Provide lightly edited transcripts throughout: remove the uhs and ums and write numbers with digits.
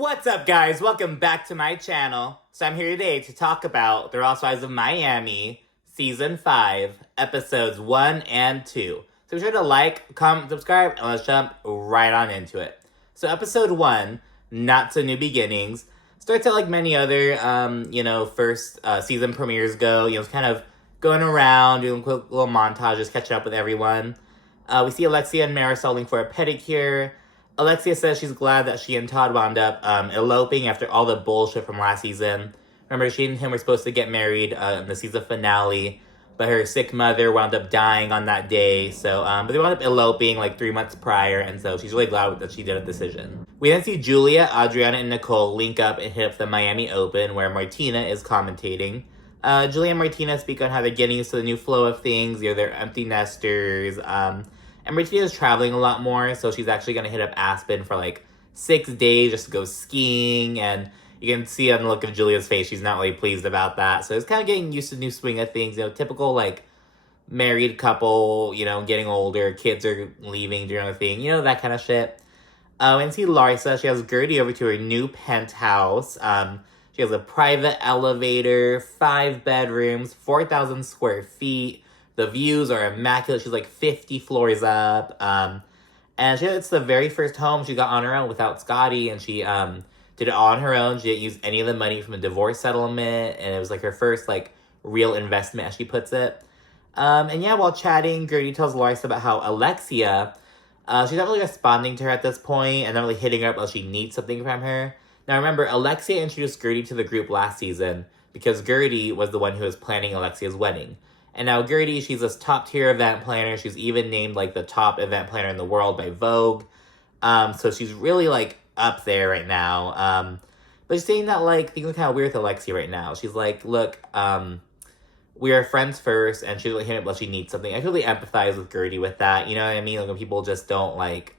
What's up, guys? Welcome back to my channel. So I'm here today to talk about The Real Housewives of Miami, Season 5, Episodes 1 and 2. So be sure to like, comment, subscribe, and let's jump right on into it. So Episode 1, Not So New Beginnings, starts out like many other, first season premieres go. It's kind of going around, doing quick little montages, catching up with everyone. We see Alexia and Marysol looking for a pedicure. Alexia says she's glad that she and Todd wound up eloping after all the bullshit from last season. Remember, she and him were supposed to get married in the season finale, but her sick mother wound up dying on that day. So, but they wound up eloping like 3 months prior, and so she's really glad that she did a decision. We then see Julia, Adriana, and Nicole link up and hit up the Miami Open, where Martina is commentating. Julia and Martina speak on how they're getting used to the new flow of things. They're empty nesters. And Martina's traveling a lot more, so she's actually going to hit up Aspen for like 6 days just to go skiing, and you can see on the look of Julia's face, she's not really pleased about that. So it's kind of getting used to the new swing of things, typical like married couple, getting older, kids are leaving, doing other thing, that kind of shit. And see Larsa, she has Guerdy over to her new penthouse. She has a private elevator, 5 bedrooms, 4,000 square feet. The views are immaculate. She's like 50 floors up. And it's the very first home she got on her own without Scotty. And she did it all on her own. She didn't use any of the money from a divorce settlement. And it was like her first like real investment, as she puts it. While chatting, Guerdy tells Larsa about how Alexia, she's not really responding to her at this point and not really hitting her up unless she needs something from her. Now remember, Alexia introduced Guerdy to the group last season because Guerdy was the one who was planning Alexia's wedding. And now Guerdy, she's this top-tier event planner. She's even named, like, the top event planner in the world by Vogue. So she's really, like, up there right now. But she's saying that, like, things are kind of weird with Alexia right now. She's like, look, we are friends first, and she's really hitting it unless she needs something. I really empathize with Guerdy with that. You know what I mean? Like, when people just don't, like...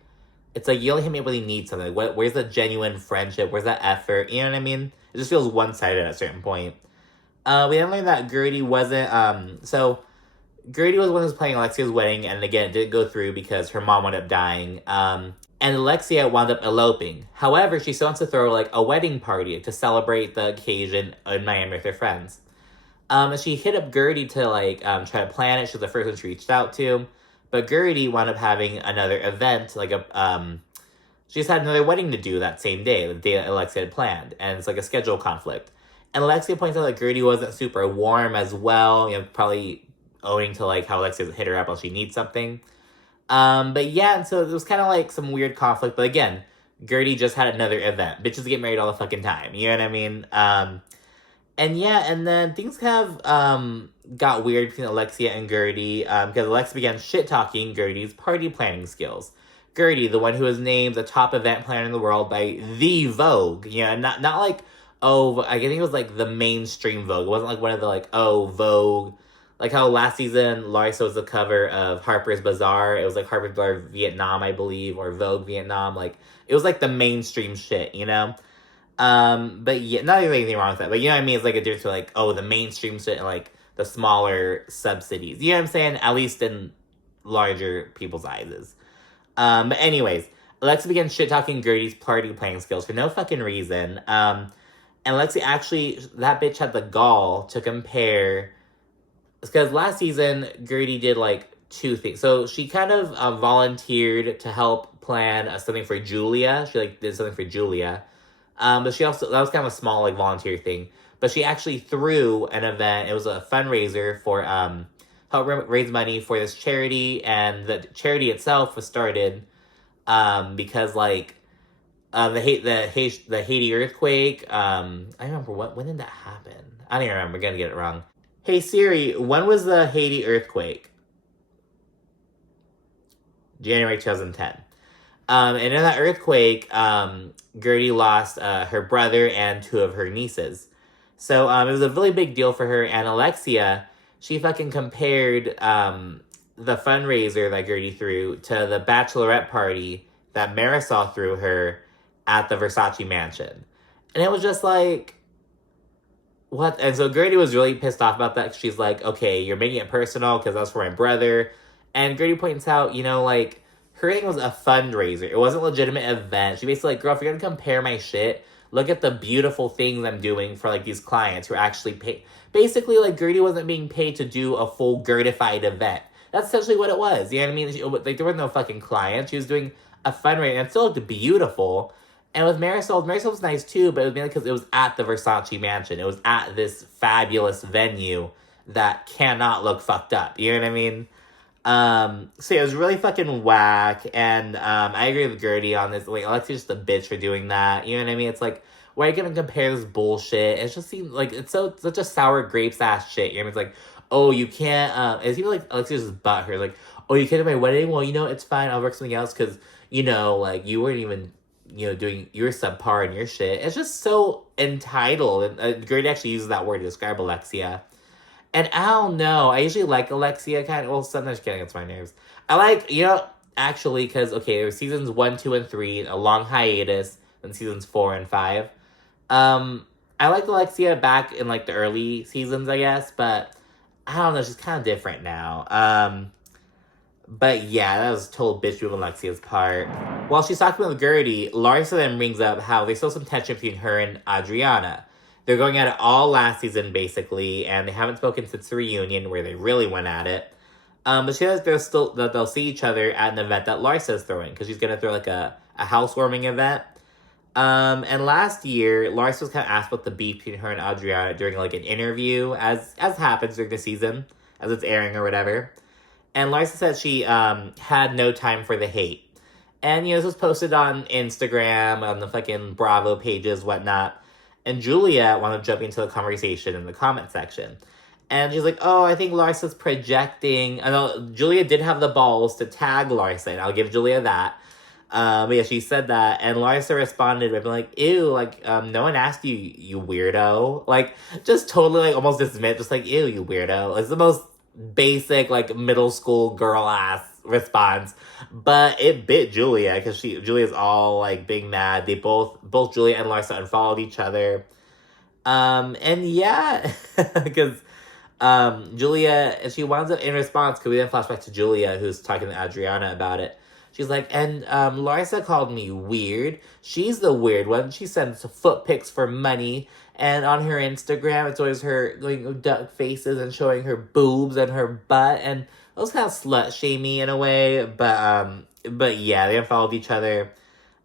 It's like, you only hit me up when you need something. Like, where's the genuine friendship? Where's that effort? You know what I mean? It just feels one-sided at a certain point. We then learned that Guerdy wasn't, Guerdy was the one who was planning Alexia's wedding, and again, it didn't go through because her mom wound up dying, and Alexia wound up eloping. However, she still wants to throw, like, a wedding party to celebrate the occasion in Miami with her friends. And she hit up Guerdy to, like, try to plan it. She was the first one she reached out to, but Guerdy wound up having another event, like she just had another wedding to do that same day, the day that Alexia had planned, and it's like a schedule conflict. And Alexia points out that Guerdy wasn't super warm as well, probably owing to, like, how Alexia hit her up while she needs something. And so it was kind of, like, some weird conflict. But again, Guerdy just had another event. Bitches get married all the fucking time. You know what I mean? And then things kind of got weird between Alexia and Guerdy because Alexia began shit-talking Guerdy's party planning skills. Guerdy, the one who was named the top event planner in the world by the Vogue. Not like... I think it was, like, the mainstream Vogue. It wasn't, like, one of the, like, Vogue. Like how last season, Larsa was the cover of Harper's Bazaar. It was, like, Harper's Bazaar Vietnam, I believe, or Vogue Vietnam. Like, it was, like, the mainstream shit, But, yeah, not anything wrong with that. But, you know what I mean? It's, like, a difference between, like, the mainstream shit and, like, the smaller sub-cities. You know what I'm saying? At least in larger people's eyes. But anyways, Alexa began shit-talking Guerdy's party planning skills for no fucking reason. And Alexia actually, that bitch had the gall to compare, because last season, Guerdy did, like, 2 things. So she kind of volunteered to help plan something for Julia. She, like, did something for Julia. But she also, that was kind of a small, like, volunteer thing. But she actually threw an event. It was a fundraiser for, help raise money for this charity. And the charity itself was started because, like, the Haiti earthquake. I don't remember when did that happen? I don't even remember. I'm gonna get it wrong. Hey Siri, when was the Haiti earthquake? January 2010. And in that earthquake, Guerdy lost her brother and 2 of her nieces. So it was a really big deal for her. And Alexia, she fucking compared the fundraiser that Guerdy threw to the bachelorette party that Marysol threw her at the Versace mansion. And it was just like, what? And so Guerdy was really pissed off about that. She's like, okay, you're making it personal because that's for my brother. And Guerdy points out, her thing was a fundraiser. It wasn't a legitimate event. She basically like, girl, if you're gonna compare my shit, look at the beautiful things I'm doing for like these clients who are actually paid. Basically, like Guerdy wasn't being paid to do a full Gerdified event. That's essentially what it was. You know what I mean? Like there were no fucking clients. She was doing a fundraiser and it still looked beautiful. And with Marysol was nice too, but it was mainly because it was at the Versace mansion. It was at this fabulous venue that cannot look fucked up. You know what I mean? So yeah, it was really fucking whack, and I agree with Guerdy on this. Like, Alexia's just a bitch for doing that. You know what I mean? It's like, why are you gonna compare this bullshit? It just seems like it's such a sour grapes ass shit. You know what I mean? It's like, oh, you can't. It seems like Alexia's just butt her. Like, oh, you can't do my wedding? Well, you know, it's fine. I'll work something else because you know, like you weren't even. You know, doing your subpar and your shit. It's just so entitled. And Guerdy actually uses that word to describe Alexia. And I don't know. I usually like Alexia kind of. Well, sometimes she gets my nerves. I like, you know, actually, because, okay, there were seasons 1, 2, and 3, a long hiatus, then seasons 4 and 5. I liked Alexia back in, like, the early seasons, I guess, but I don't know. She's kind of different now. But yeah, that was a total bitch move on Alexia's part. While she's talking with Guerdy, Larsa then brings up how there's still some tension between her and Adriana. They're going at it all last season, basically, and they haven't spoken since the reunion where they really went at it. But she says they'll see each other at an event that Larsa's throwing, because she's going to throw like a housewarming event. And last year, Larsa was kind of asked about the beef between her and Adriana during like an interview, as happens during the season, as it's airing or whatever. And Larsa said she had no time for the hate. And, you know, this was posted on Instagram, on the fucking Bravo pages, whatnot. And Julia wound up jumping into the conversation in the comment section. And she's like, oh, I think Larsa's projecting. I know Julia did have the balls to tag Larsa, and I'll give Julia that. But yeah, she said that. And Larsa responded by being like, ew, like, no one asked you, you weirdo. Like, just totally, like, almost dismissed, just like, ew, you weirdo. It's the most basic, like, middle school girl-ass response. But it bit Julia, because Julia's all, like, being mad. They both Julia and Larsa unfollowed each other. And yeah, because Julia, she winds up in response, because we then flash back to Julia, who's talking to Adriana about it. She's like, and Larsa called me weird. She's the weird one. She sends foot pics for money. And on her Instagram, it's always her going duck faces and showing her boobs and her butt. And it was kind of slut-shamey in a way. But yeah, they unfollowed each other.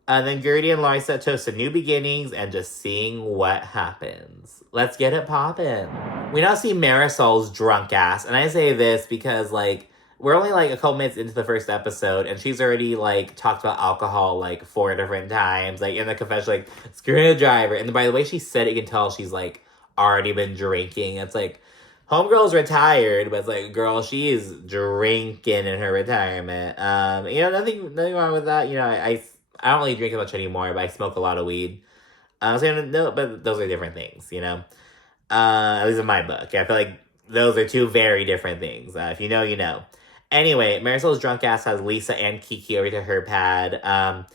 And then Guerdy and Larsa toast to new beginnings and just seeing what happens. Let's get it poppin'. We now see Marysol's drunk ass. And I say this because, like, we're only, like, a couple minutes into the first episode, and she's already, like, talked about alcohol, like, 4 different times. Like, in the confession, like, screw the driver. And by the way she said it, you can tell she's, like, already been drinking. It's like, homegirl's retired, but it's like, girl, she is drinking in her retirement. You know, nothing wrong with that. You know, I don't really drink as much anymore, but I smoke a lot of weed. So, no, but those are different things, you know? At least in my book. I feel like those are two very different things. If you know, you know. Anyway, Marysol's drunk ass has Lisa and Kiki over to her pad. And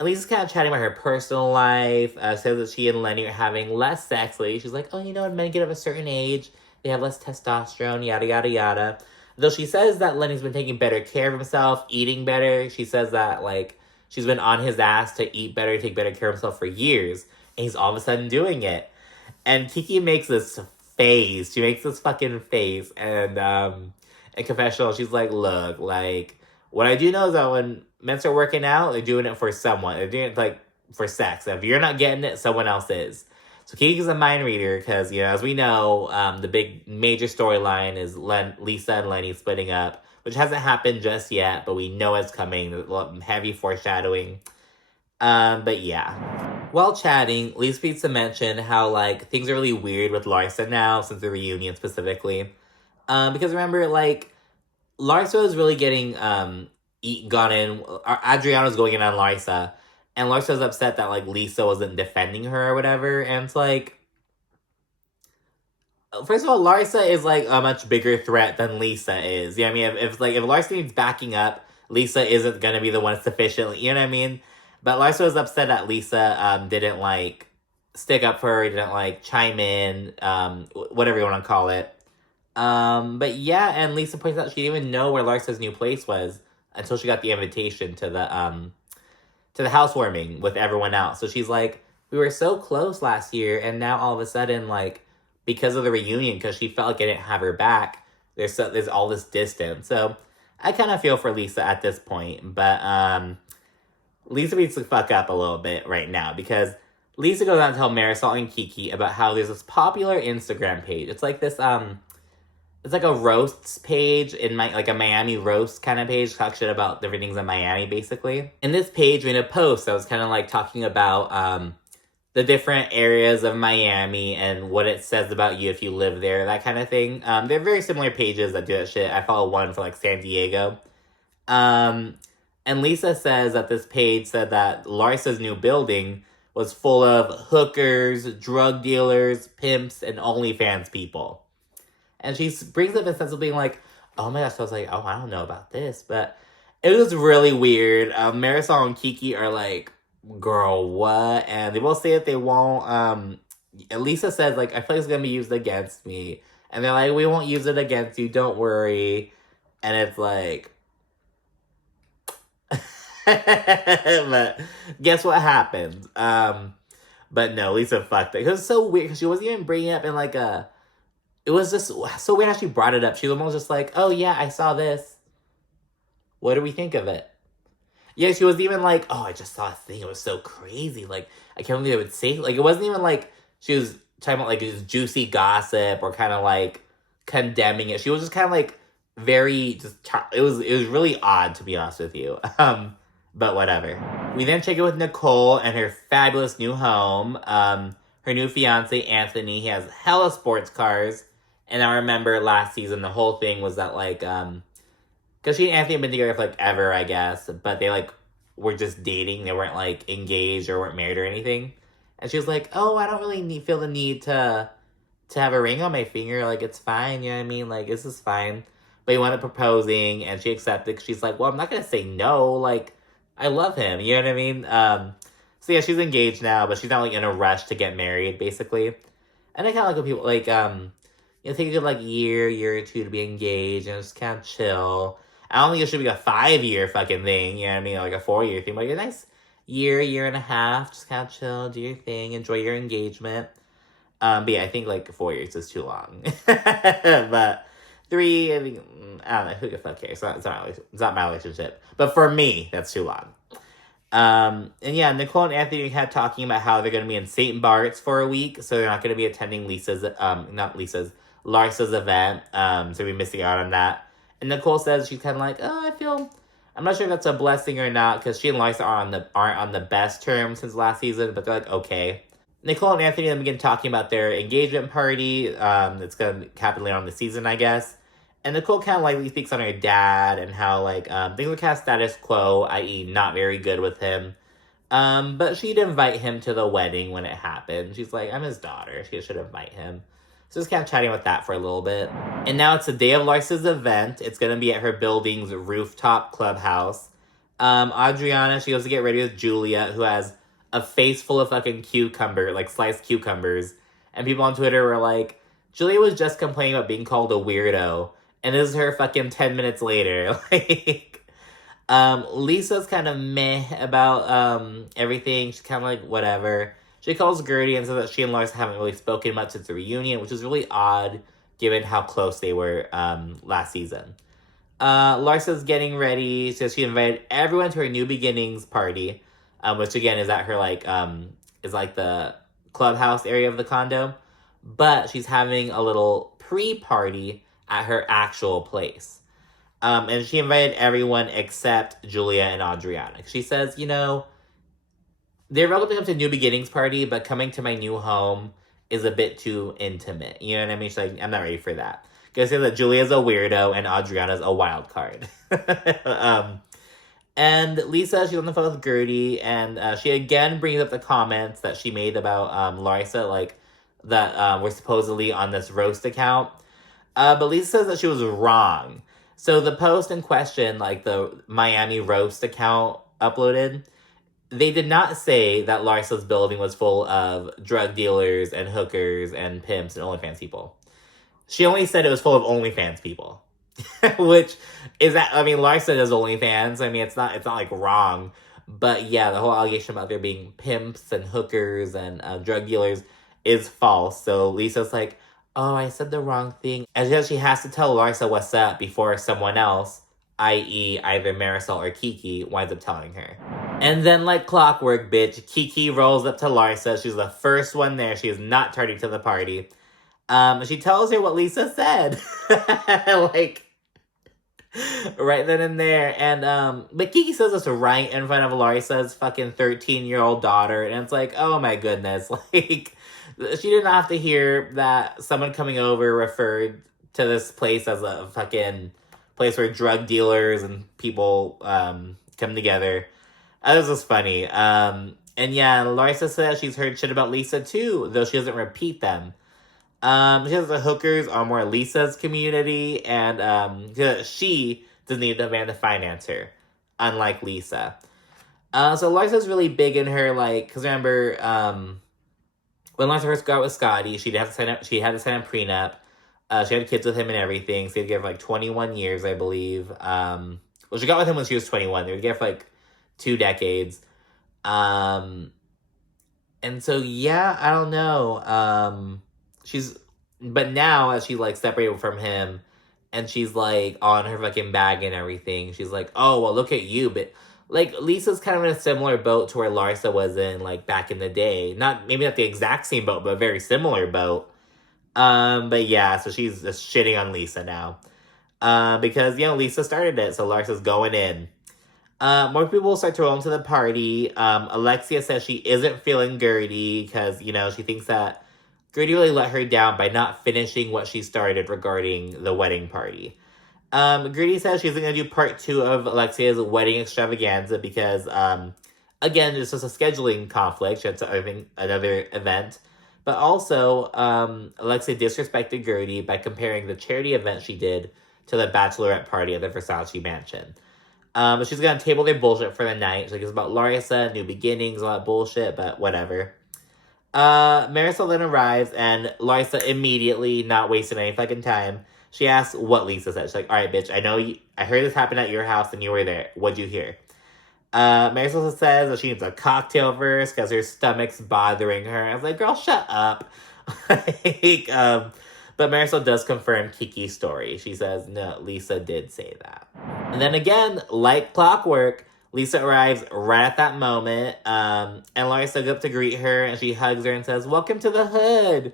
Lisa's kind of chatting about her personal life. Says that she and Lenny are having less sex lately. She's like, oh, you know, when men get of a certain age, they have less testosterone, yada, yada, yada. Though she says that Lenny's been taking better care of himself, eating better. She says that, like, she's been on his ass to eat better, take better care of himself for years. And he's all of a sudden doing it. And Kiki makes this face. She makes this fucking face. And, in confessional, she's like, look, like, what I do know is that when men start working out, they're doing it for someone. They're doing it, like, for sex. If you're not getting it, someone else is. So Kiki's a mind reader because, you know, as we know, the big major storyline is Lisa and Lenny splitting up, which hasn't happened just yet, but we know it's coming. Heavy foreshadowing. But yeah. While chatting, Lisa speaks to mention how, like, things are really weird with Larsa now, since the reunion specifically. Because remember, like, Larsa was really getting gone in. Adriana's going in on Larsa. And Larsa was upset that, like, Lisa wasn't defending her or whatever. And it's like, first of all, Larsa is, like, a much bigger threat than Lisa is. You know what I mean? If Larsa needs backing up, Lisa isn't going to be the one sufficiently. You know what I mean? But Larsa was upset that Lisa didn't, like, stick up for her, didn't, like, chime in, whatever you want to call it. But yeah, and Lisa points out she didn't even know where Larsa's new place was. until she got the invitation to the housewarming with everyone else. So she's like, we were so close last year, and now all of a sudden, like, because of the reunion, because she felt like I didn't have her back, there's all this distance. So I kind of feel for Lisa at this point, but Lisa needs to fuck up a little bit right now, because Lisa goes out and tell Marysol and Kiki about how there's this popular Instagram page. It's like this it's like a roasts page like a Miami roast kind of page, talk shit about different things in Miami, basically. In this page, we made a post that was kind of like talking about the different areas of Miami and what it says about you if you live there, that kind of thing. They're very similar pages that do that shit. I follow one for like San Diego. And Lisa says that this page said that Larsa's new building was full of hookers, drug dealers, pimps, and OnlyFans people. And she brings up a sense of being like, oh my gosh, I was like, oh, I don't know about this. But it was really weird. Marysol and Kiki are like, girl, what? And they both say that they won't. Lisa says, like, I feel like it's going to be used against me. And they're like, we won't use it against you, don't worry. And it's like... But guess what happened? But no, Lisa fucked it. It was so weird, because she wasn't even bringing it up in like a... It was just so weird how she brought it up. She was almost just like, oh yeah, I saw this. What do we think of it? Yeah, she wasn't even like, oh, I just saw a thing. It was so crazy. Like, I can't believe I would say... Like, it wasn't even like she was talking about like this juicy gossip or kind of like condemning it. She was just kind of like very... It was really odd, to be honest with you. But whatever. We then check in with Nicole and her fabulous new home. Her new fiance, Anthony, he has hella sports cars. And I remember last season, the whole thing was that, like, because she and Anthony have been together for, like, ever, I guess. But they, like, were just dating. They weren't, like, engaged or weren't married or anything. And she was like, oh, I don't really feel the need to have a ring on my finger. Like, it's fine, you know what I mean? Like, this is fine. But he wound up proposing, and she accepted. Cause she's like, well, I'm not going to say no. Like, I love him, you know what I mean? So yeah, she's engaged now, but she's not, like, in a rush to get married, basically. And I kind of like when people, like, take a good, like, year or two to be engaged and just kind of chill. I don't think it should be a 5-year fucking thing, you know what I mean? Or like a 4-year thing, but like a nice year and a half, just kind of chill, do your thing, enjoy your engagement. But yeah, I think, like, 4 years is too long. But 3, I think, I don't know, who the fuck cares? It's not my relationship. But for me, that's too long. And yeah, Nicole and Anthony had talking about how they're going to be in St. Bart's for a week, so they're not going to be attending Larsa's event, so we're missing out on that. And Nicole says she's kind of like, I'm not sure if that's a blessing or not, because she and Larsa aren't on the best terms since last season, but they're like, okay. Nicole and Anthony then begin talking about their engagement party, it's going to happen later on in the season, I guess. And Nicole kind of lightly speaks on her dad and how, like, things are kind of status quo, i.e. not very good with him. But she'd invite him to the wedding when it happened. She's like, I'm his daughter. She should invite him. So just kind of chatting with that for a little bit. And now it's the day of Larsa's event. It's going to be at her building's rooftop clubhouse. Adriana, she goes to get ready with Julia, who has a face full of fucking sliced cucumbers. And people on Twitter were like, Julia was just complaining about being called a weirdo. And this is her fucking 10 minutes later. Like, Lisa's kind of meh about everything. She's kind of like, whatever. She calls Guerdy and says that she and Larsa haven't really spoken much since the reunion, which is really odd given how close they were last season. Larsa's getting ready. Says she invited everyone to her New Beginnings party, which again is at her is like the clubhouse area of the condo. But she's having a little pre-party at her actual place. And she invited everyone except Julia and Adriana. She says, they're welcome to come to New Beginnings party, but coming to my new home is a bit too intimate. You know what I mean? She's like, I'm not ready for that. Because that Julia's a weirdo and Adriana's a wild card. And Lisa, she's on the phone with Guerdy, and she again brings up the comments that she made about Larsa, that were supposedly on this roast account. But Lisa says that she was wrong. So the post in question, like the Miami roast account uploaded, they did not say that Larsa's building was full of drug dealers and hookers and pimps and OnlyFans people. She only said it was full of OnlyFans people. Which is that, I mean, Larsa does OnlyFans. I mean, it's not like wrong. But yeah, the whole allegation about there being pimps and hookers and drug dealers is false. So Lisa's like, oh, I said the wrong thing. And she has to tell Larsa what's up before someone else, i.e. either Marysol or Kiki, winds up telling her. And then like clockwork, bitch, Kiki rolls up to Larsa. She's the first one there. She is not tardy to the party. She tells her what Lisa said. Like, right then and there. And but Kiki says this right in front of Larsa's fucking 13-year-old daughter, and it's like, oh my goodness. Like, she didn't have to hear that someone coming over referred to this place as a fucking place where drug dealers and people come together. That was just funny. And yeah, Larsa says she's heard shit about Lisa too, though she doesn't repeat them. She says the hookers are more Lisa's community, and she doesn't need a man to finance her, unlike Lisa. So Larsa's really big in her, like, because remember, when Larsa first got with Scotty, she had to sign a prenup. She had kids with him and everything, so he had to give her, like, 21 years, I believe. Well, she got with him when she was 21. They would give her, like, 2 decades. And so, yeah, I don't know. But now, as she, like, separated from him, and she's, like, on her fucking bag and everything, she's like, oh, well, look at you, but, like, Lisa's kind of in a similar boat to where Larsa was in, like, back in the day. Maybe not the exact same boat, but a very similar boat. But yeah, so she's just shitting on Lisa now. Because, Lisa started it, so Larsa's going in. More people start to roll into the party. Alexia says she isn't feeling Guerdy, because, she thinks that Guerdy really let her down by not finishing what she started regarding the wedding party. Guerdy says she isn't going to do part 2 of Alexia's wedding extravaganza because, again, this was a scheduling conflict. She had another event. But also, Alexia disrespected Guerdy by comparing the charity event she did to the bachelorette party at the Versace mansion. But she's going to table their bullshit for the night. She's like, it's about Larsa, new beginnings, all that bullshit, but whatever. Marysol then arrives, and Larsa immediately, not wasting any fucking time, she asks what Lisa said. She's like, alright, bitch, I heard this happened at your house and you were there. What'd you hear? Marysol says that she needs a cocktail first because her stomach's bothering her. I was like, girl, shut up. But Marysol does confirm Kiki's story. She says, no, Lisa did say that. And then again, like clockwork, Lisa arrives right at that moment, and Larsa goes up to greet her, and she hugs her and says, welcome to the hood.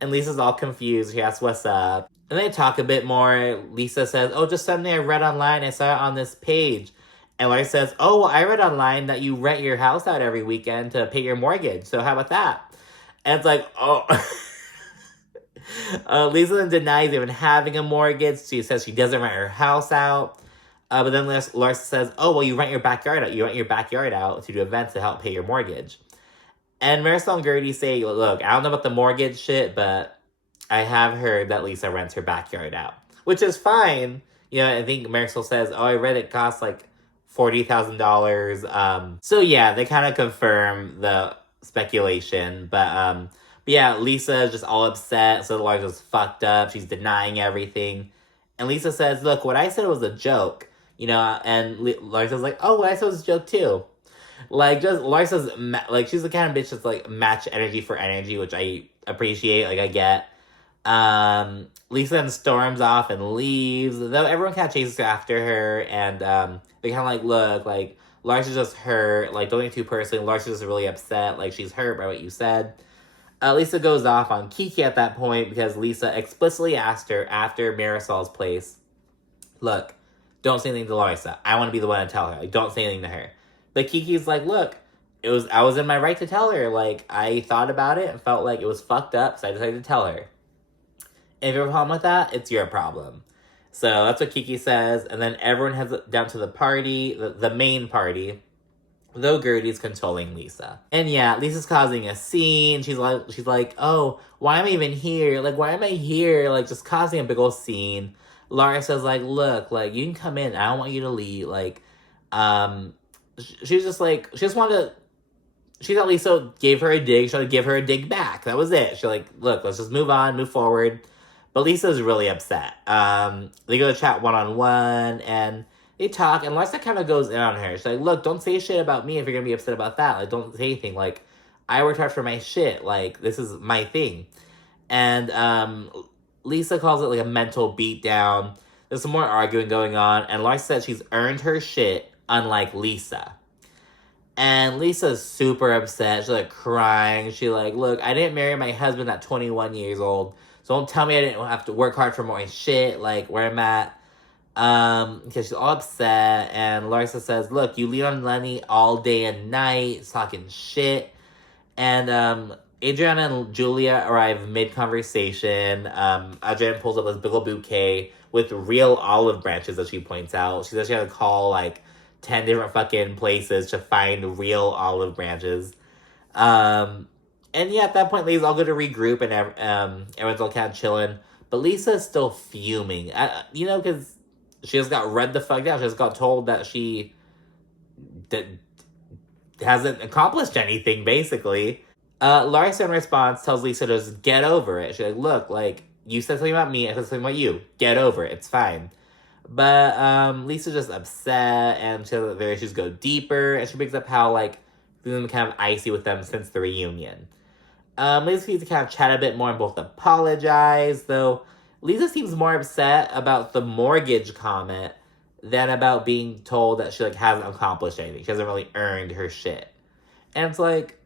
And Lisa's all confused. She asks, what's up? And they talk a bit more. Lisa says, oh, just something I read online. I saw it on this page. And Larsa says, oh, well, I read online that you rent your house out every weekend to pay your mortgage. So how about that? And it's like, oh. Lisa then denies even having a mortgage. She says she doesn't rent her house out. But then Larsa says, oh, well, you rent your backyard out. You rent your backyard out to do events to help pay your mortgage. And Marysol and Guerdy say, look, I don't know about the mortgage shit, but I have heard that Lisa rents her backyard out. Which is fine. I think Marysol says, oh, I read it costs like $40,000. So yeah, they kind of confirm the speculation. But yeah, Lisa is just all upset. So Larsa's fucked up. She's denying everything. And Lisa says, look, what I said was a joke. And Larsa's like, oh, what I said was a joke too. Like, just Larsa's, like, she's the kind of bitch that's, like, match energy for energy, which I appreciate, like, I get. Lisa then storms off and leaves, though everyone kind of chases after her, and, they kind of, like, look, like, Larsa's just hurt, like, don't get too personally, Larsa's just really upset, like, she's hurt by what you said. Lisa goes off on Kiki at that point, because Lisa explicitly asked her, after Marysol's place, look, don't say anything to Larsa, I want to be the one to tell her, like, don't say anything to her. But Kiki's like, look, I was in my right to tell her. Like, I thought about it and felt like it was fucked up, so I decided to tell her. And if you have a problem with that, it's your problem. So that's what Kiki says. And then everyone heads down to the party, the main party, though Guerdy's controlling Lisa. And yeah, Lisa's causing a scene. She's like, oh, why am I even here? Like, why am I here? Like, just causing a big old scene. Larsa's like, look, like, you can come in. I don't want you to leave. Like, she's just like, she thought Lisa gave her a dig, she wanted to give her a dig back. That was it. She's like, look, let's just move on, move forward. But Lisa's really upset. They go to chat one-on-one, and they talk, and Larsa kind of goes in on her. She's like, look, don't say shit about me if you're going to be upset about that. Like, don't say anything. Like, I worked hard for my shit. Like, this is my thing. And Lisa calls it, like, a mental beatdown. There's some more arguing going on, and Larsa said she's earned her shit, unlike Lisa. And Lisa's super upset. She's, like, crying. She's like, look, I didn't marry my husband at 21 years old, so don't tell me I didn't have to work hard for my shit, like, where I'm at. Because she's all upset, and Larsa says, look, you lean on Lenny all day and night, talking shit. And, Adriana and Julia arrive mid-conversation. Adriana pulls up this big old bouquet with real olive branches, as she points out. She says she had to call, like, 10 different fucking places to find real olive branches. And yeah, at that point, ladies all go to regroup, and everyone's all kind of chilling. But Lisa is still fuming. Because she just got read the fuck down. She just got told that she hasn't accomplished anything, basically. Larsa, in response, tells Lisa to just get over it. She's like, look, like, you said something about me, I said something about you. Get over it. It's fine. But Lisa's just upset, and she says that their issues go deeper, and she brings up how, like, they've been kind of icy with them since the reunion. Lisa needs to kind of chat a bit more and both apologize, though Lisa seems more upset about the mortgage comment than about being told that she, like, hasn't accomplished anything. She hasn't really earned her shit. And it's like,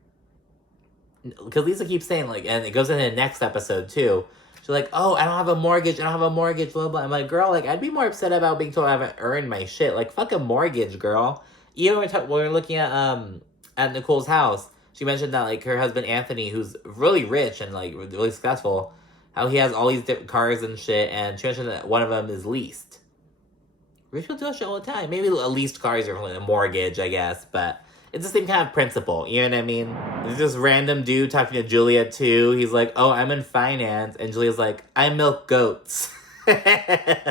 because Lisa keeps saying, like, and it goes into the next episode, too. She's like, oh, I don't have a mortgage, blah, blah. I'm like, girl, like, I'd be more upset about being told I haven't earned my shit. Like, fuck a mortgage, girl. Even when we're looking at Nicole's house, she mentioned that, like, her husband, Anthony, who's really rich and, like, really successful, how he has all these different cars and shit, and she mentioned that one of them is leased. Rich people do that shit all the time. Maybe leased cars are like a mortgage, I guess, but it's the same kind of principle, you know what I mean? There's this random dude talking to Julia, too. He's like, oh, I'm in finance. And Julia's like, I milk goats. Adriana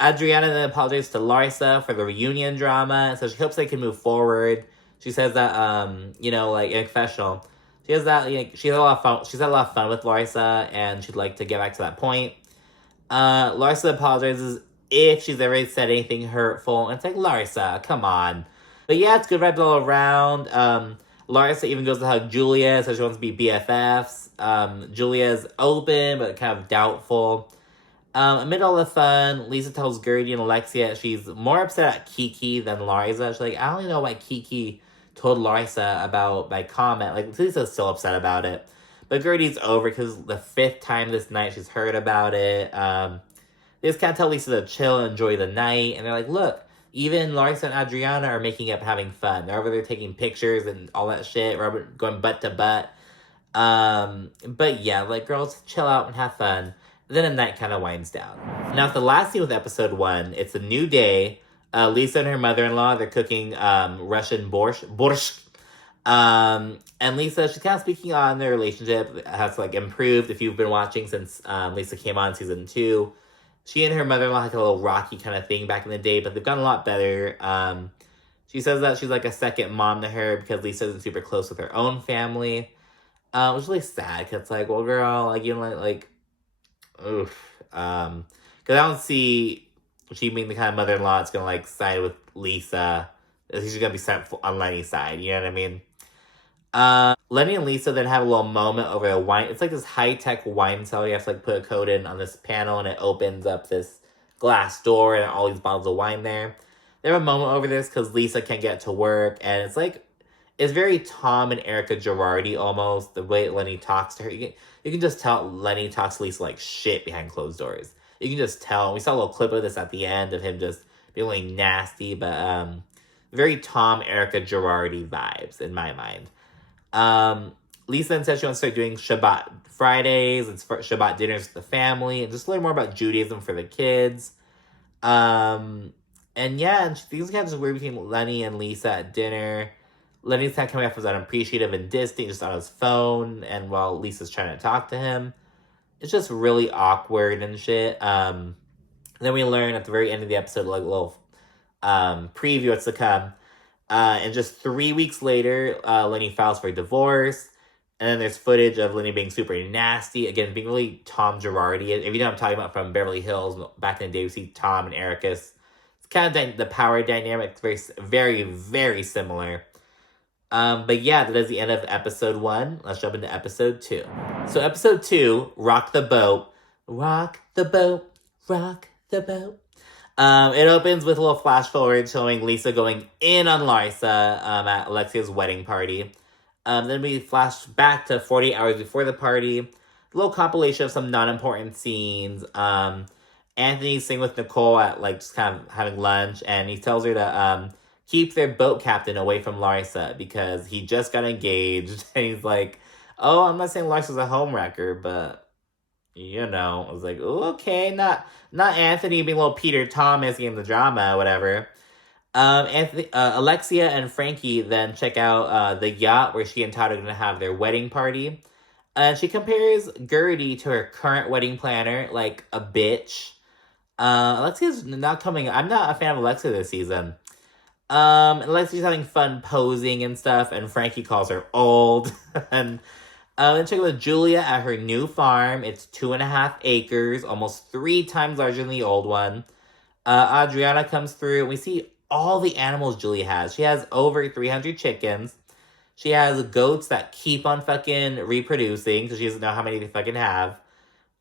then apologizes to Larsa for the reunion drama, so she hopes they can move forward. She says that, like, in a confessional, she has that, like, she had a lot of fun with Larsa, and she'd like to get back to that point. Larsa apologizes if she's ever said anything hurtful, and it's like, Larsa, come on. But yeah, it's good vibes all around. Larsa even goes to hug Julia, so she wants to be BFFs. Julia's open, but kind of doubtful. Amid all the fun, Lisa tells Guerdy and Alexia she's more upset at Kiki than Larsa. She's like, I don't even know why Kiki told Larsa about my comment. Like, Lisa's still upset about it. But Guerdy's over because the 5th time this night she's heard about it. They just kind of tell Lisa to chill and enjoy the night. And they're like, look, even Larsa and Adriana are making up having fun. They're over there taking pictures and all that shit. Robert going butt to butt. But yeah, like, girls, chill out and have fun. Then the night kind of winds down. Now, the last scene with episode 1, it's a new day. Lisa and her mother-in-law, they're cooking Russian borscht. And Lisa, she's kind of speaking on their relationship. It has, like, improved if you've been watching since Lisa came on season 2. She and her mother-in-law had a little rocky kind of thing back in the day, but they've gotten a lot better. She says that she's like a second mom to her because Lisa isn't super close with her own family. Which is really sad, because it's like, well, girl, like, you know, like, oof. Because I don't see she being the kind of mother-in-law that's going to, like, side with Lisa. She's going to be sent on Lenny's side, you know what I mean? Lenny and Lisa then have a little moment over a wine. It's like this high-tech wine cellar. You have to, like, put a code in on this panel, and it opens up this glass door and all these bottles of wine there. They have a moment over this because Lisa can't get to work, and it's like, it's very Tom and Erica Girardi almost, the way Lenny talks to her. You can just tell Lenny talks to Lisa like shit behind closed doors. You can just tell. We saw a little clip of this at the end of him just being really nasty, but very Tom, Erica Girardi vibes in my mind. Lisa then said she wants to start doing Shabbat Fridays and Shabbat dinners with the family and just learn more about Judaism for the kids. And yeah, and things kind of just weird between Lenny and Lisa at dinner. Lenny's kind of coming off as unappreciative and distant, just on his phone, and while Lisa's trying to talk to him. It's just really awkward and shit. Then we learn at the very end of the episode, like a little preview what's to come. And just 3 weeks later, Lenny files for divorce. And then there's footage of Lenny being super nasty. Again, being really Tom Girardi. If you know what I'm talking about from Beverly Hills, back in the day, we see Tom and Ericus. It's kind of the power dynamic, very, very, very similar. But yeah, that is the end of episode 1. Let's jump into episode 2. So episode 2, Rock the Boat. Rock the boat, rock the boat. It opens with a little flash forward showing Lisa going in on Larsa at Alexia's wedding party. Then we flash back to 48 hours before the party. A little compilation of some non-important scenes. Anthony's sitting with Nicole at, like, just kind of having lunch, and he tells her to keep their boat captain away from Larsa because he just got engaged. And he's like, oh, I'm not saying Larsa's a homewrecker, but, you know. I was like, oh, okay, not Anthony being a little Peter Thomas in the drama, whatever. Alexia and Frankie then check out the yacht where she and Todd are going to have their wedding party. She compares Guerdy to her current wedding planner, like a bitch. Alexia's not coming. I'm not a fan of Alexia this season. Alexia's having fun posing and stuff, and Frankie calls her old. And then check out with Julia at her new farm. It's 2.5 acres, almost 3 times larger than the old one. Adriana comes through, and we see all the animals Julia has. She has over 300 chickens. She has goats that keep on fucking reproducing because she doesn't know how many they fucking have.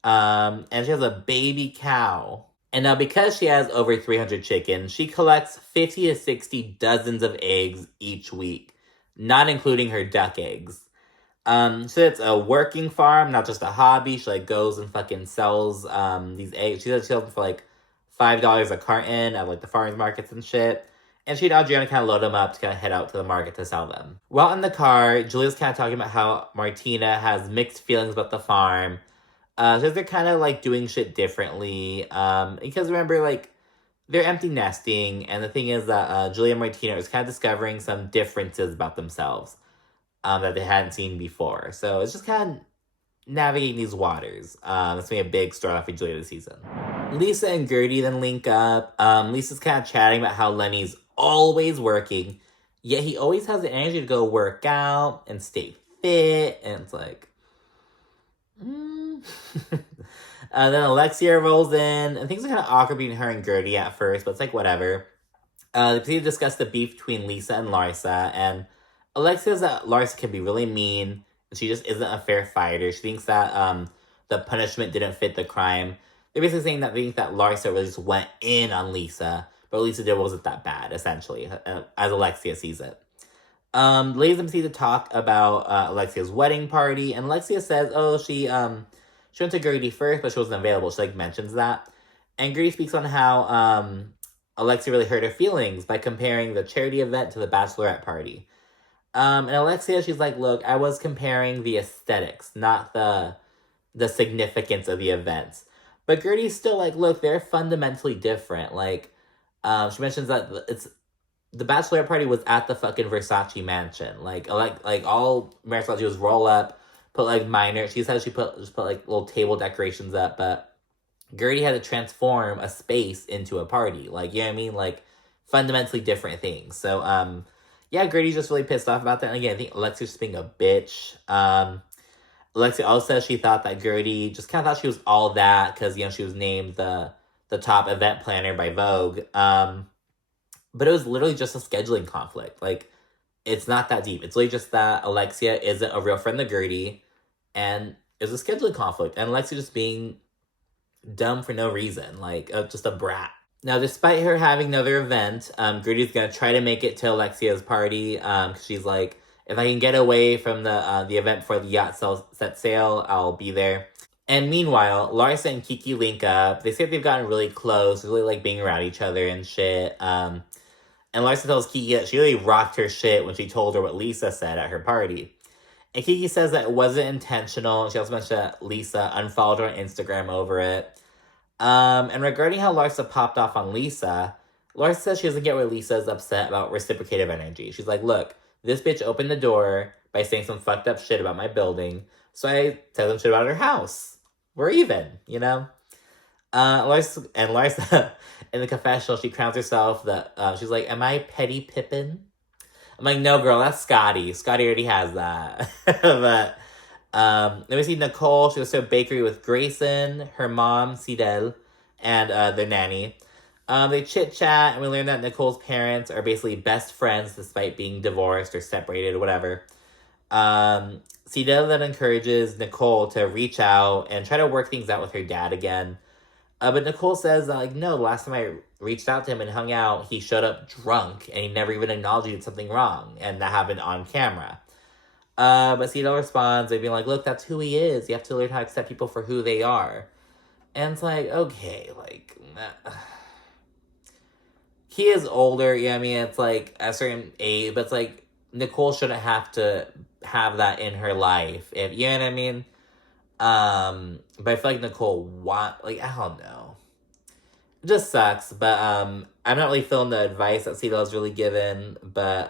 And she has a baby cow. And now because she has over 300 chickens, she collects 50 to 60 dozens of eggs each week, not including her duck eggs. So it's a working farm, not just a hobby. She like goes and fucking sells these eggs. She sells them for like $5 a carton at like the farmers markets and shit. And she and Adriana kind of load them up to kind of head out to the market to sell them. While in the car, Julia's kind of talking about how Martina has mixed feelings about the farm. So they're kind of like doing shit differently. Because remember, like, they're empty nesting. And the thing is that Julia and Martina is kind of discovering some differences about themselves that they hadn't seen before. So it's just kind of navigating these waters. It's going to be a big start off for Julia this season. Lisa and Guerdy then link up. Lisa's kind of chatting about how Lenny's always working, yet he always has the energy to go work out and stay fit. And it's like, Then Alexia rolls in, and things are kind of awkward between her and Guerdy at first, but it's like, whatever. They proceed to discuss the beef between Lisa and Larsa, and Alexia says that Larsa can be really mean, and she just isn't a fair fighter. She thinks that the punishment didn't fit the crime. They're basically saying that they think that Larsa really just went in on Lisa, but what Lisa did wasn't that bad, essentially, as Alexia sees it. Ladies proceed to talk about Alexia's wedding party, and Alexia says, oh, she went to Guerdy first, but she wasn't available. She, like, mentions that. And Guerdy speaks on how Alexia really hurt her feelings by comparing the charity event to the bachelorette party. And Alexia, she's like, look, I was comparing the aesthetics, not the significance of the events. But Guerdy's still like, look, they're fundamentally different. Like, she mentions that the bachelorette party was at the fucking Versace mansion. Like all Marysol did was roll up, put like minor. She said she put like little table decorations up, but Guerdy had to transform a space into a party. Like, you know what I mean? Like, fundamentally different things. So, yeah, Guerdy's just really pissed off about that. And again, I think Alexia's just being a bitch. Alexia also says she thought that Guerdy just kind of thought she was all that because, you know, she was named the top event planner by Vogue. But it was literally just a scheduling conflict. Like, it's not that deep. It's literally just that Alexia isn't a real friend to Guerdy, and it's a scheduling conflict. And Alexia just being dumb for no reason. Like, just a brat. Now, despite her having another event, Guerdy's going to try to make it to Alexia's party. Because she's like, if I can get away from the event before the yacht set sail, I'll be there. And meanwhile, Larsa and Kiki link up. They say they've gotten really close, really like being around each other and shit. And Larsa tells Kiki that she really rocked her shit when she told her what Lisa said at her party. And Kiki says that it wasn't intentional. She also mentioned that Lisa unfollowed her on Instagram over it. And regarding how Larsa popped off on Lisa, Larsa says she doesn't get why Lisa is upset about reciprocative energy. She's like, look, this bitch opened the door by saying some fucked up shit about my building, so I tell some shit about her house. We're even, you know? Larsa, in the confessional, she crowns herself that, she's like, am I Petty Pippen? I'm like, no, girl, that's Scotty. Scotty already has that. But Then we see Nicole. She goes to a bakery with Grayson, her mom, Sidel, and their nanny. They chit-chat, and we learn that Nicole's parents are basically best friends despite being divorced or separated or whatever. Sidel then encourages Nicole to reach out and try to work things out with her dad again. But Nicole says that, like, no, the last time I reached out to him and hung out, he showed up drunk, and he never even acknowledged he did something wrong, and that happened on camera. But Sidel responds, they'd be like, look, that's who he is. You have to learn how to accept people for who they are. And it's like, okay, like, he is older, yeah, I mean, it's like a certain age, but it's like, Nicole shouldn't have to have that in her life, if you know what I mean? But I feel like Nicole I don't know. It just sucks, but, I'm not really feeling the advice that Sidel's really given, but,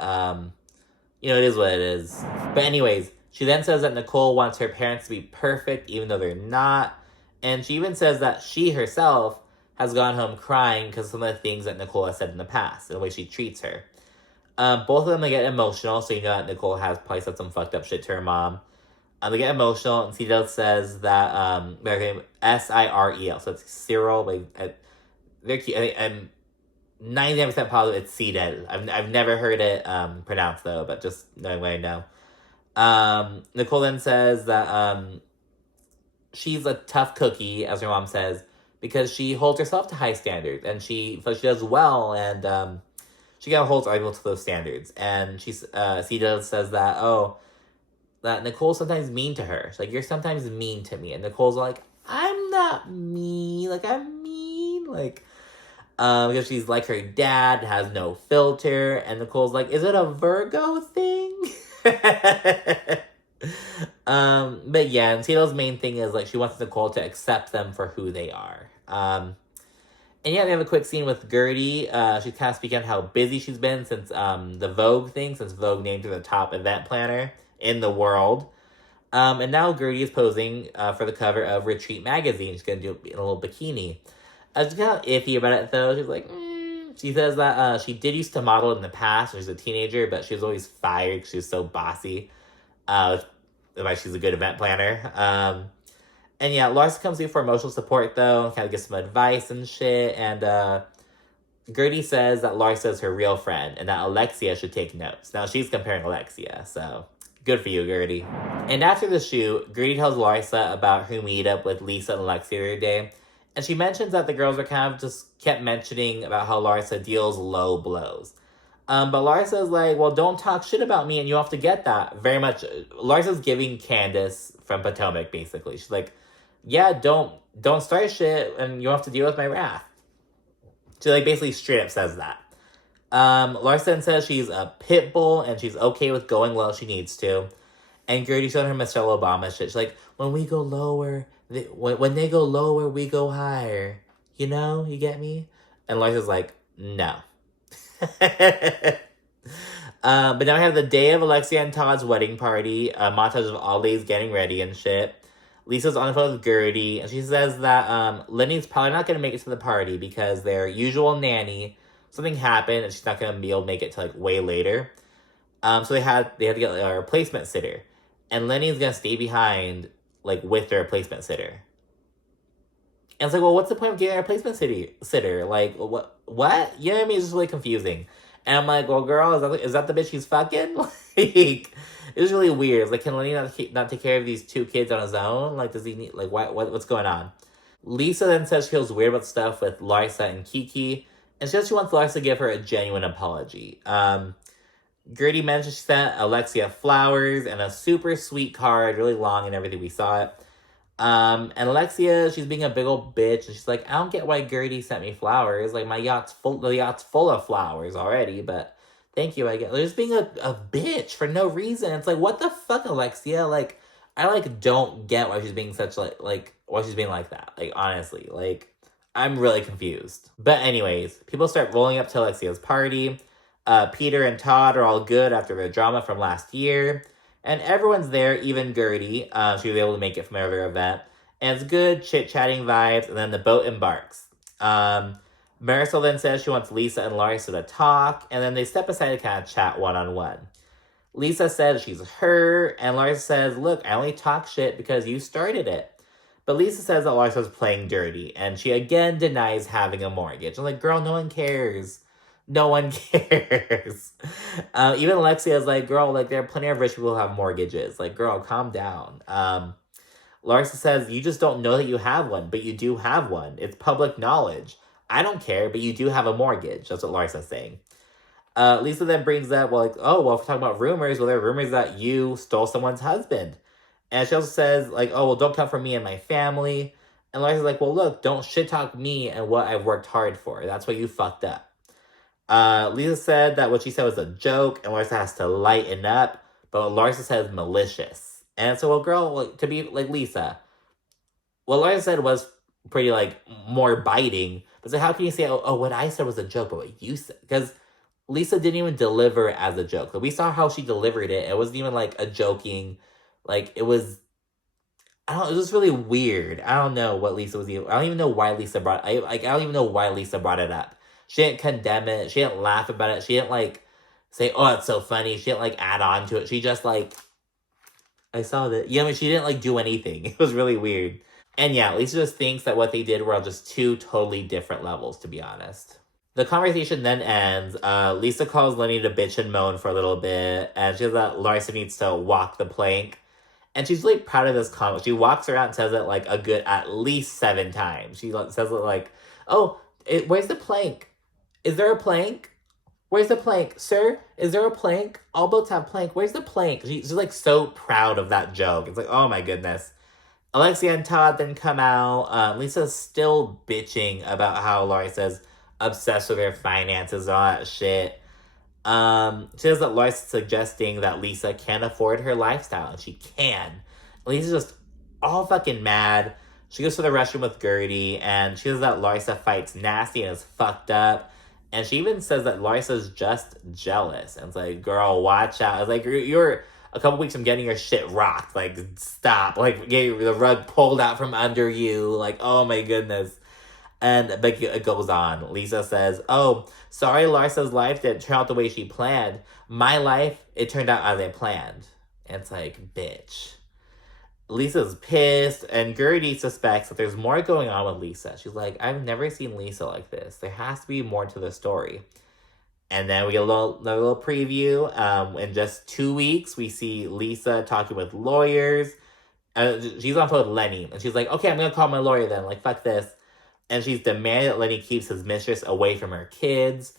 you know, it is what it is. But anyways, she then says that Nicole wants her parents to be perfect, even though they're not, and she even says that she herself has gone home crying because of some of the things that Nicole has said in the past, and the way she treats her. Both of them, they get emotional, so you know that Nicole has probably said some fucked up shit to her mom. They get emotional, and Sidel says that, their name, Sirel, so it's Cyril, like, they're cute. I'm 99% positive it's Sidel. I've never heard it, pronounced, though, but just knowing what I know. Nicole then says that, she's a tough cookie, as her mom says, because she holds herself to high standards, and she does well, and, she kind of holds people to those standards. And Sidel says that, that Nicole's sometimes mean to her. She's like, you're sometimes mean to me. And Nicole's like, I'm not mean. Like, I'm mean. Like, because she's like her dad, has no filter. And Nicole's like, is it a Virgo thing? But yeah, and Sidel's main thing is, like, she wants Nicole to accept them for who they are. And yeah, they have a quick scene with Guerdy. She's kind of speaking on how busy she's been since the Vogue thing, since Vogue named her the top event planner in the world. And now Guerdy is posing for the cover of Retreat magazine. She's going to do it in a little bikini. She's kind of iffy about it, though. She's like, She says that she did used to model in the past when she was a teenager, but she was always fired because she was so bossy. Like, she's a good event planner. And yeah, Larsa comes in for emotional support, though, kind of gives some advice and shit. And Guerdy says that Larsa is her real friend and that Alexia should take notes. Now, she's comparing Alexia, so good for you, Guerdy. And after the shoot, Guerdy tells Larsa about her meetup with Lisa and Alexia the other day. And she mentions that the girls were kind of just kept mentioning about how Larsa deals low blows. But Larsa's like, well, don't talk shit about me, and you have to get that. Very much, Larsa's giving Candace from Potomac, basically. She's like, yeah, don't start shit, and you have to deal with my wrath. She, like, basically straight up says that. Larsa says she's a pit bull, and she's okay with going low if she needs to. And Guerdy showed her Michelle Obama shit. She's like, when we go lower, when they go lower, we go higher. You know? You get me? And Larsa's like, no. But now we have the day of Alexia and Todd's wedding party. A montage of all days getting ready and shit. Lisa's on the phone with Guerdy, and she says that Lenny's probably not going to make it to the party because their usual nanny, something happened, and she's not going to be able to make it till, like, way later. So they had to get, like, a replacement sitter. And Lenny's going to stay behind, like, with their replacement sitter. And it's like, well, what's the point of getting a replacement sitter? Like, what? You know what I mean? It's just really confusing. And I'm like, well, girl, is that the bitch he's fucking? Like, it's really weird. It's like, can Lenny not take care of these two kids on his own? Like, does he need, like, what's going on? Lisa then says she feels weird about stuff with Larsa and Kiki. And she says she wants Larsa to give her a genuine apology. Guerdy mentioned she sent Alexia flowers and a super sweet card, really long and everything, we saw it. And Alexia, she's being a big old bitch, and she's like, I don't get why Guerdy sent me flowers. Like, the yacht's full of flowers already, but thank you, I guess. They're just being a bitch for no reason. It's like, what the fuck, Alexia? Like, I, like, don't get why she's being such, why she's being like that. Like, honestly, like, I'm really confused. But anyways, people start rolling up to Alexia's party. Peter and Todd are all good after the drama from last year. And everyone's there, even Guerdy. She was able to make it from every event. And it's good chit-chatting vibes, and then the boat embarks. Marysol then says she wants Lisa and Larsa to talk, and then they step aside to kind of chat one-on-one. Lisa says she's hurt, and Larsa says, look, I only talk shit because you started it. But Lisa says that Larsa's playing dirty, and she again denies having a mortgage. I'm like, girl, no one cares. No one cares. Even Alexia is like, girl, like, there are plenty of rich people who have mortgages. Like, girl, calm down. Larsa says, you just don't know that you have one, but you do have one. It's public knowledge. I don't care, but you do have a mortgage. That's what Larsa's saying. Lisa then brings up, well, like, oh, well, if we're talking about rumors, well, there are rumors that you stole someone's husband. And she also says, like, oh, well, don't come for me and my family. And Larsa's like, well, look, don't shit talk me and what I've worked hard for. That's what you fucked up. Lisa said that what she said was a joke, and Larsa has to lighten up. But what Larsa said is malicious. And so, well, girl, like, to be like Lisa, what Larsa said was pretty, like, more biting. But so how can you say, oh, what I said was a joke, but what you said? Because Lisa didn't even deliver it as a joke. Like, we saw how she delivered it. It wasn't even, like, a joking, like, it was, I don't, it was just really weird. I don't know what Lisa was even, I don't even know why Lisa brought, I don't even know why Lisa brought it up. She didn't condemn it. She didn't laugh about it. She didn't, like, say, oh, it's so funny. She didn't, like, add on to it. She just, like, I saw that. Yeah, I mean, she didn't, like, do anything. It was really weird. And yeah, Lisa just thinks that what they did were on just two totally different levels, to be honest. The conversation then ends. Lisa calls Lenny to bitch and moan for a little bit, and she says that Larsa needs to walk the plank. And she's really proud of this comment. She walks around and says it like a good at least 7 times. She says it like, oh, where's the plank? Is there a plank? Where's the plank? Sir, is there a plank? All boats have plank. Where's the plank? She's like so proud of that joke. It's like, oh my goodness. Alexia and Todd then come out. Lisa's still bitching about how Larsa's obsessed with her finances and all that shit. She says that Larsa's suggesting that Lisa can't afford her lifestyle, and she can. Lisa's just all fucking mad. She goes to the restroom with Guerdy, and she says that Larsa fights nasty and is fucked up. And she even says that Larsa's just jealous. And it's like, girl, watch out. It's like, you're a couple weeks from getting your shit rocked. Like, stop. Like, get the rug pulled out from under you. Like, oh my goodness. But it goes on. Lisa says, oh, sorry Larsa's life didn't turn out the way she planned. My life, it turned out as I planned. And it's like, bitch. Lisa's pissed, and Guerdy suspects that there's more going on with Lisa. She's like, I've never seen Lisa like this. There has to be more to the story. And then we get a little preview. In just 2 weeks, we see Lisa talking with lawyers. She's on phone with Lenny, and she's like, okay, I'm going to call my lawyer then. Like, fuck this. And she's demanding that Lenny keeps his mistress away from her kids.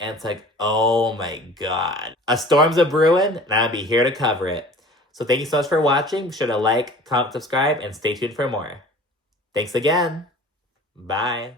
And it's like, oh my god. A storm's a brewing, and I'll be here to cover it. So thank you so much for watching. Be sure to like, comment, subscribe, and stay tuned for more. Thanks again. Bye.